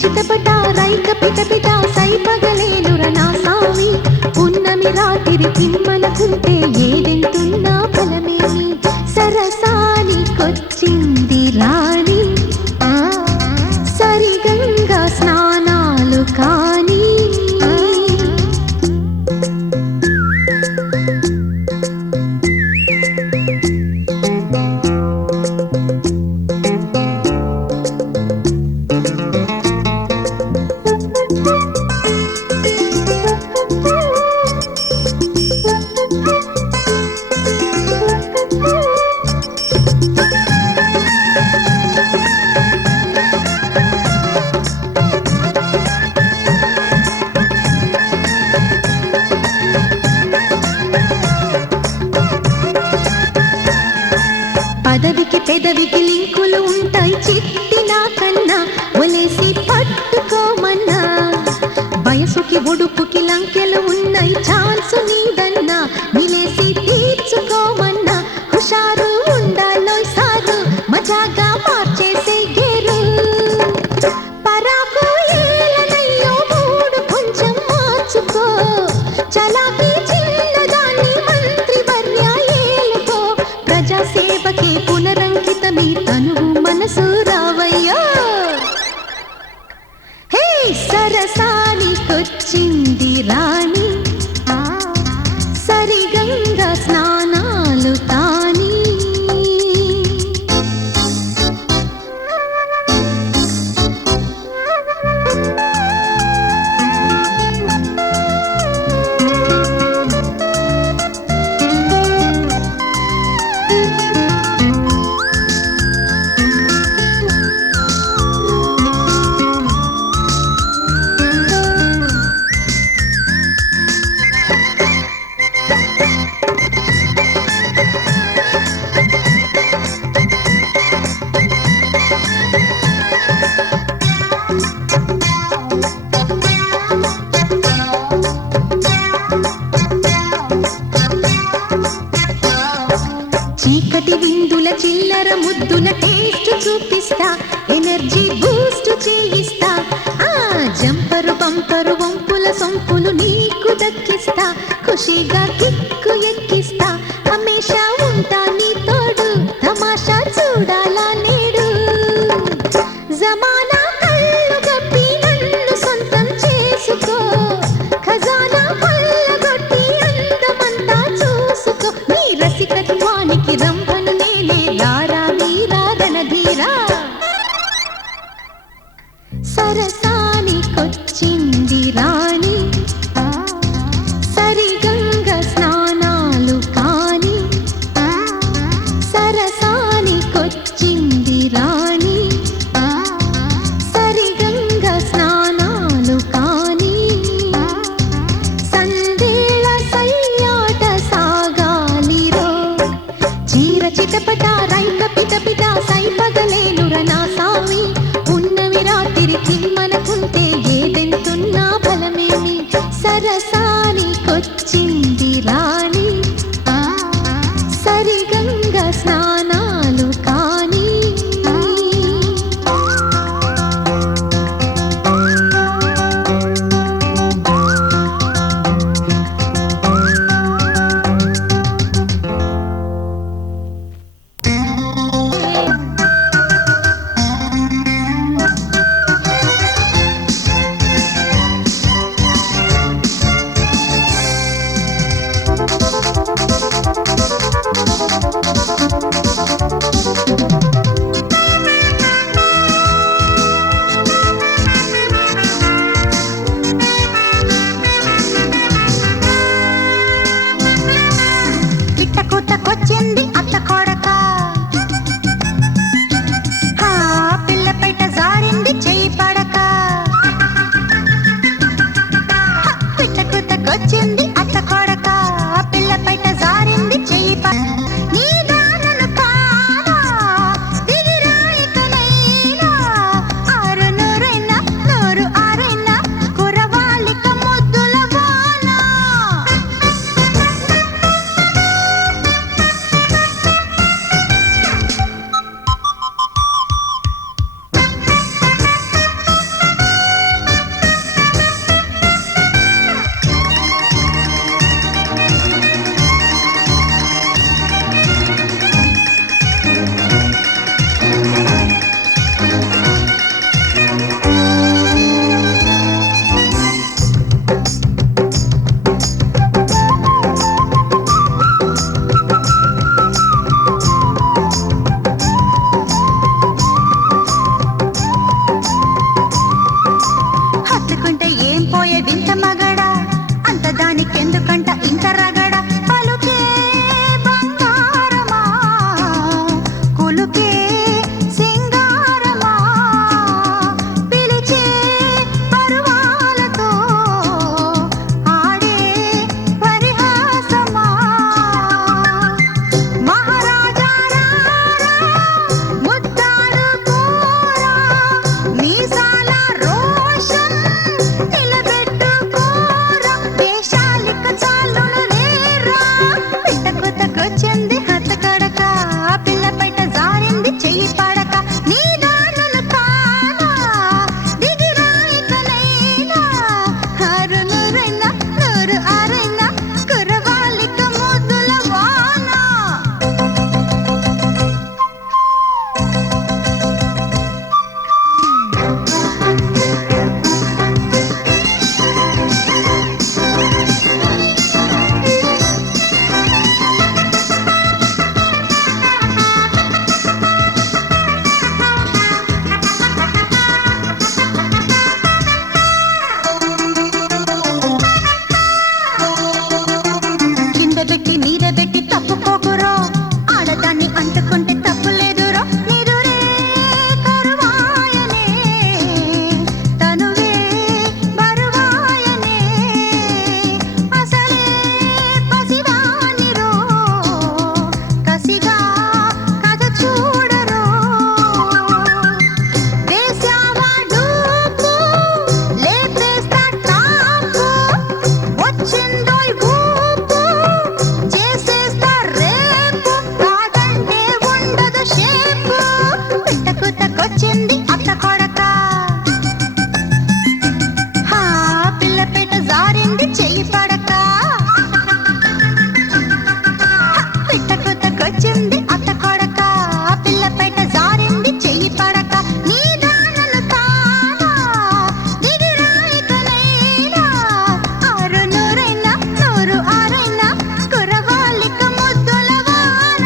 చిటపటా రైక పిటపిటా సై పగలేనుర నా సామి పున్నమి రాత్రి తిమ్మలకుంటే ఏదెంతున్నా ఫలమేమి సరసానికొచ్చింది రాణి సరిగంగా స్నానాలు కాని పదవికి పెదవికి లింకులు ఉంటాయి చిట్టినా కన్నా ఒలేసి పట్టుకోమన్నా వయసుకి ఒడుపుకి లంకెలు ఉన్నాయి ఛాన్సు నీదన్నా నిలేసి తీర్చుకోమన్నా హుషారు ఉండాలో సారు మజాగా మార్చేసే గేరు పరాకు ఏలనయ్యో మూడు కొంచెం మార్చుకో చలాకీ చిన్నదాన్ని మంత్రి వర్య ఏలుకో ప్రజాసేవకి పునరంకితమీ తనువు మనసు రావయ్యో హే సరసానికొచ్చింది రాణి సరిగంగా స్నానాలు కాని చీకటి విందుల చిల్లర ముద్దుల టేస్ట్ చూపిస్తా ఎనర్జీ బూస్ట్ చేయిస్తా జంపరు బంపరు వంపుల సొంపులు నీకు దక్కిస్తా ఖుషిగా కిక్కు ఎక్కిస్తా హమేషా ఉంటా నీ తోడు తమాషా చూడాలా నేడు జమానా కళ్ళు గప్పి నన్ను సొంతం చేసుకో ఖజానా కొల్లగొట్టి అందమంతా చూసుకో నీ రసికత్వానికి రంభను నేనే రారా వీరా రణధీరా సరసానికొచ్చింది రాణి సరిగంగా స్నానాలు కాని సరసానికొచ్చింది రాణి సరిగంగా స్నానాలు కాని సందేళ సయ్యాట సాగాలిరో చీర చిటపటా రైక పిటపిట సై పగలేనుర నా సామి ఉన్నవి రాత్రి తిమ్మనకుంటే ఏదెంతున్నా ఫలమేమి సరసానికొచ్చింది రాణి సరిగంగా స్నానాలు కాని కొడక పిల్ల పైట జారింది చెయ్యి పడక పిట్టకొచ్చింది అత్త కొడక పిల్ల పైట జారింది చెయ్యి నీ దారులు కానా దిగిరాయికనైనా ఆరు నూరైనా నూరు ఆరైనా కురవాలిక ముద్దుల వాన హత్తుకుంటే ఏం పోయే వింత మగడా అంత దానికెందుకంట ఇంత రగడ పలుకే బంగారమా కులుకే సింగారమా పిలిచే పరువాలతో ఆడే పరిహాసమా మహారాజా రారా ముద్దాడు పోరా మీసాల రోషం నిలబెట్టుకోరా దేశాలిక చాలును రేరా పిట్టకొచ్చింది హత్త కడక పిల్ల పైట జారింది చెయ్యి పడక నీ దారులు కానా దిగిరాయికనైనా ఆరు నూరైనా నూరు ఆరైనా కురవాలిక ముద్దుల వాన కింద పెట్టి మీద పెట్టి తప్పుకోకురో ఆడదాన్ని అంటుకుంటే తప్పు లేదురో నిదురే కరువాయనే తనువే బరువాయనే అసలే పసివానిరో కసిగా కథ చూడరో వేశావా డూపు లేపేస్తా టాపు వచ్చిందో ఊపు చేసేస్తా రేపు కాదంటే ఉండదు షేపు పిట్టకొచ్చింది అత్త కొడక పిల్ల పైట జారింది చెయ్యి పడక పిట్టకొచ్చింది అత్త కొడక పిల్ల పైట జారింది చెయ్యి పడక నీ దారులు కానా దిగిరాయికనైనా ఆరు నూరైనా నూరు ఆరైనా కురవాలిక ముద్దుల వాన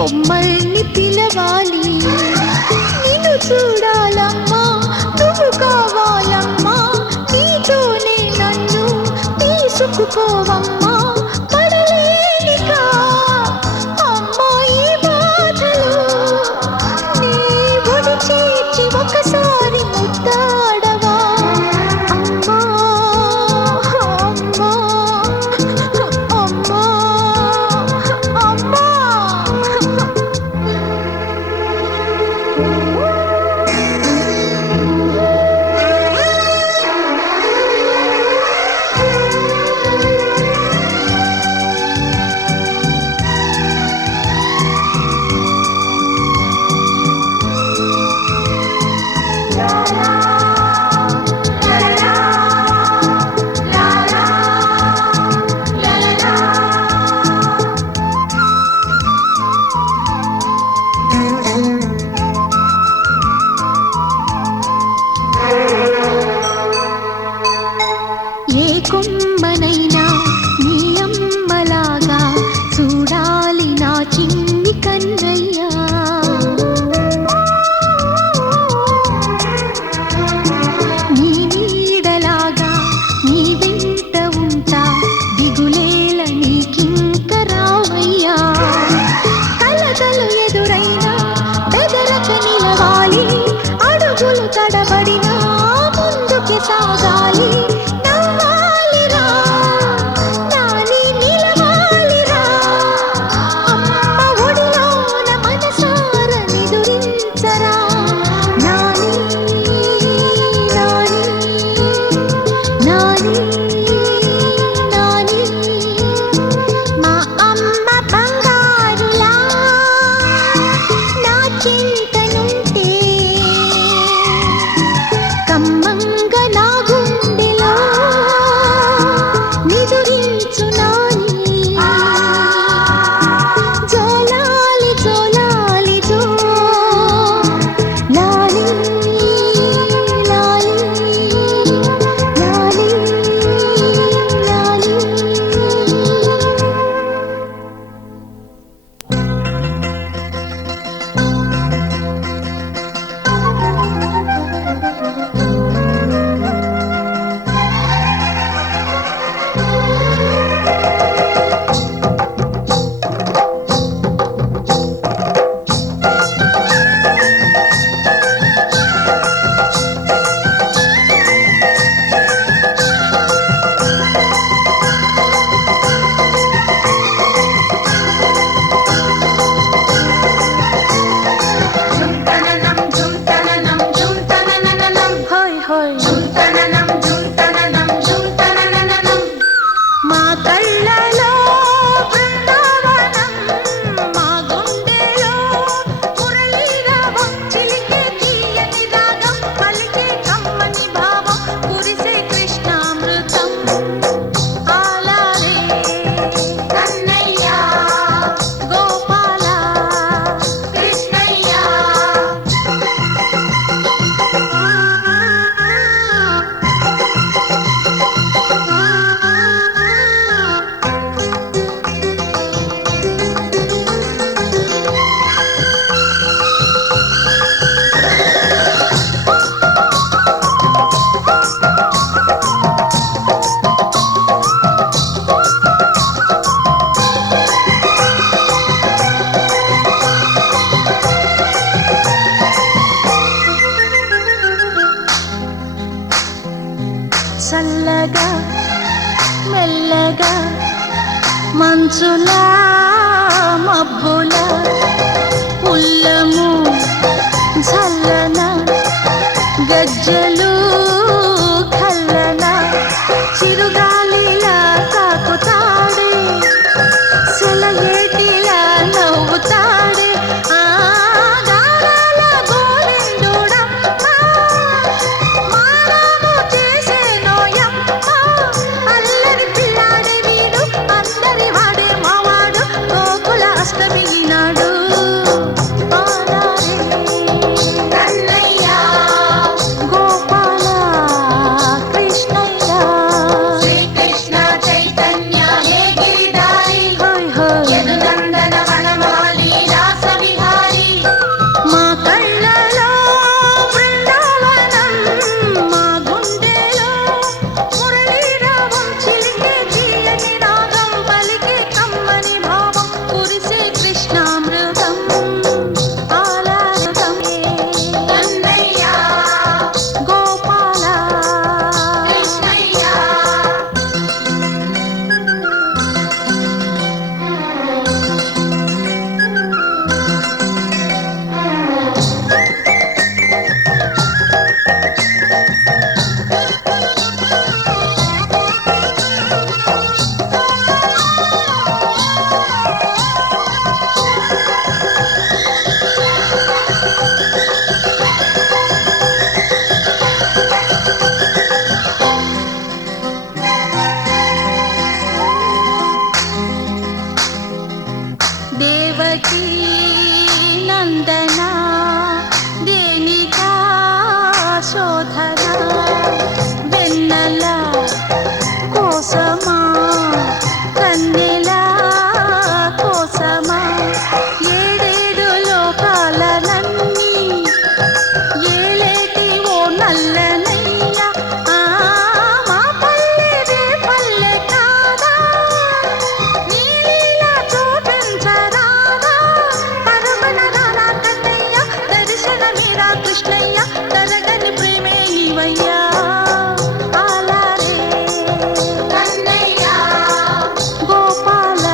కొమ్మల్ని పిలవాలి నిన్ను చూడాలమ్మా నువ్వు కావాలమ్మా నీతోనే నన్ను తీసుకుపోవమ్మా పడలేనికా అమ్మా ఈ బాధలు నీ ఒడి చేర్చి ఒకసారి ముద్దాడవా అమ్మా అమ్మా అమ్మా అమ్మా ఏ కొమ్మనైనా నీ అమ్మలాగా చూడాలి నా చిన్ని కన్నయ్యా నీ నీడలాగా నీ వెంట ఉంటా దిగులేల నీకింక రావయ్యా కలతలు ఎదురైనా బెదరక నిలవాలి అడుగులు తడబడినా ముందుకి సాగాలి నవ్వాలిరా నాని నిలవాలిరా అమ్మ ఒడిలోన మనసార నిదురించరా నాని నాని నాని నాని మా అమ్మ బంగారులా నా చింతనుంటే కమ్మంగా నా గుండెలో నిదురించు నాని జోలాలి జోలాలి జో లాలి లాలి లాలి లాలి హోయ్ హోయ్ మా కళ్ళలో బృందావనం మా గుండెలో మురళీరావం చిలికే తీయని రాగం పలికే కమ్మని భావం కురిసే కృష్ణామృతం ఆలారే కన్నయ్య గోపాల కృష్ణయ్య చల్లగా మెల్లగా మంచులా మబ్బుల ఉల్లము జల్లన గజ్జలు కల్లన చిరుగాలిలా తాకుతాడే సెలయేటిలా నవ్వుతాడే ఆ గారాల గోవిందుడమ్మ మారాము చేసే నోయమ్మ అల్లరి పిల్లాడే వీడు అందరి వాడే మావాడు గోకుల అష్టమి ఈనాడు కన్నయ్య గోపాల యశోధర వెన్నెల కోసమా కన్నెల కోసమా ఏడేడు లోకాలనన్నీ ఏలేటి ఓ నల్లనయ్య మా పల్లెదే పల్లె కాదా నీలీలా చూపించరాదా పరమన రానా కన్నయ్య దర్శన మీరా కృష్ణయ్య తరగని ప్రేమే ఇవయ్యా ఆలారే కన్నయ్య గోపాల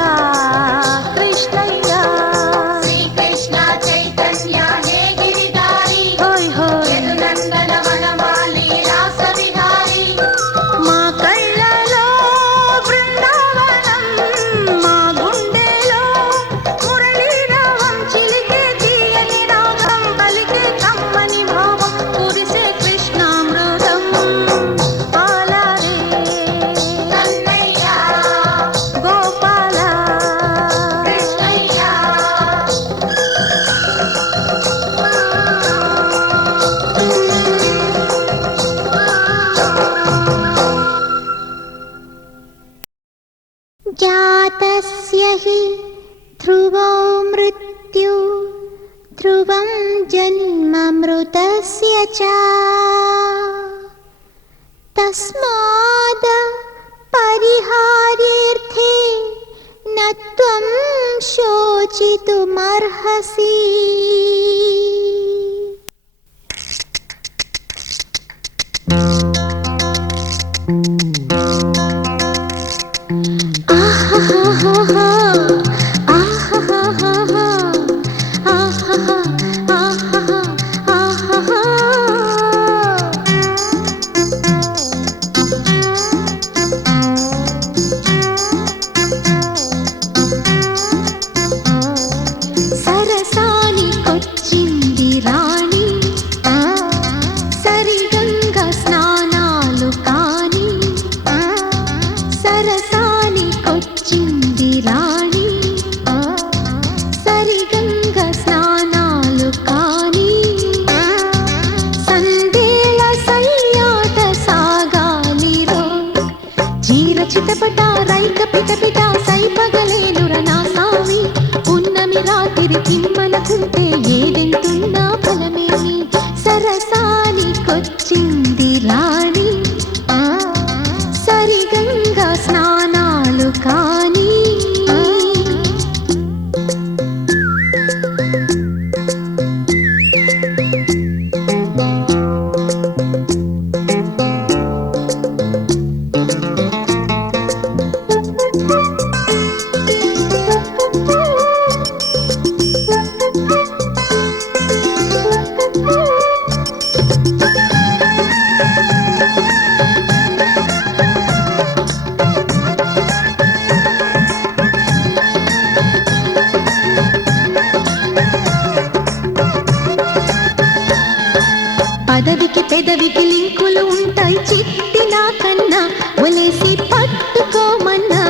కృష్ణయ్య శ్రీకృష్ణ చైతన్య హే గిరిధారి హోయ్ హోయ్ యదునందన వనమాలి రాస విహారి మా కళ్ళలో బృందావనం మా గుండెలో మురళీరావం చిలికే తీయని రాగం పలికే కమ్మని భావం కురిసే కృష్ణామృతం పాలారే కన్నయ్య గోపాల కృష్ణయ్య జాతస్య హి ధ్రువో మృత్యు ధ్రువం జన్మమృతస్య చ తస్మాద్ పరిహార్యేర్థే న త్వం శోచితుమర్హసి సరసానికొచ్చింది రాణి సరిగంగ స్నానాలు కాని సరసానికొచ్చింది రాణి సరిగంగ స్నానాలు కాని సందేళ సయ్యాట సాగాలిరో చీర చిటపట రైక పిటపిట సైపగలేనుర నా సామి పున్నమి రాత్రి తిమ్మలకుంటే ఏదెంటున్నా ఫలమేమి సరసానికొచ్చింది రాణి సరిగంగ స్నానాలు కాని పదవికి పెదవికి లింకులు ఉంటాయి చిట్టినా కన్నా ఒలేసి పట్టుకోమన్నా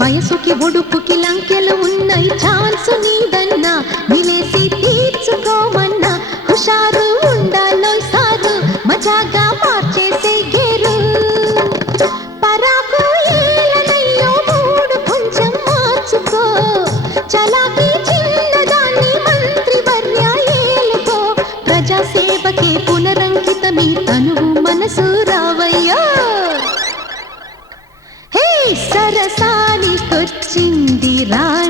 వయసుకి ఒడుపుకి లంకెలు ఉన్నాయి ఛాన్సు నీదన్నా నిలేసి తీర్చుకోమన్నా హుషారు ఉండాలో సారు మజాగా మార్చేసే గేరు పరాకు ఏలనయ్యో మూడు కొంచెం మార్చుకో చలాకి చిన్నదాన్ని మంత్రివర్య ఏలుకో ప్రజాసేవకే పునరంకితమీ తనువు మనసు రావయ్యా హే సరసానికొచ్చింది రాణి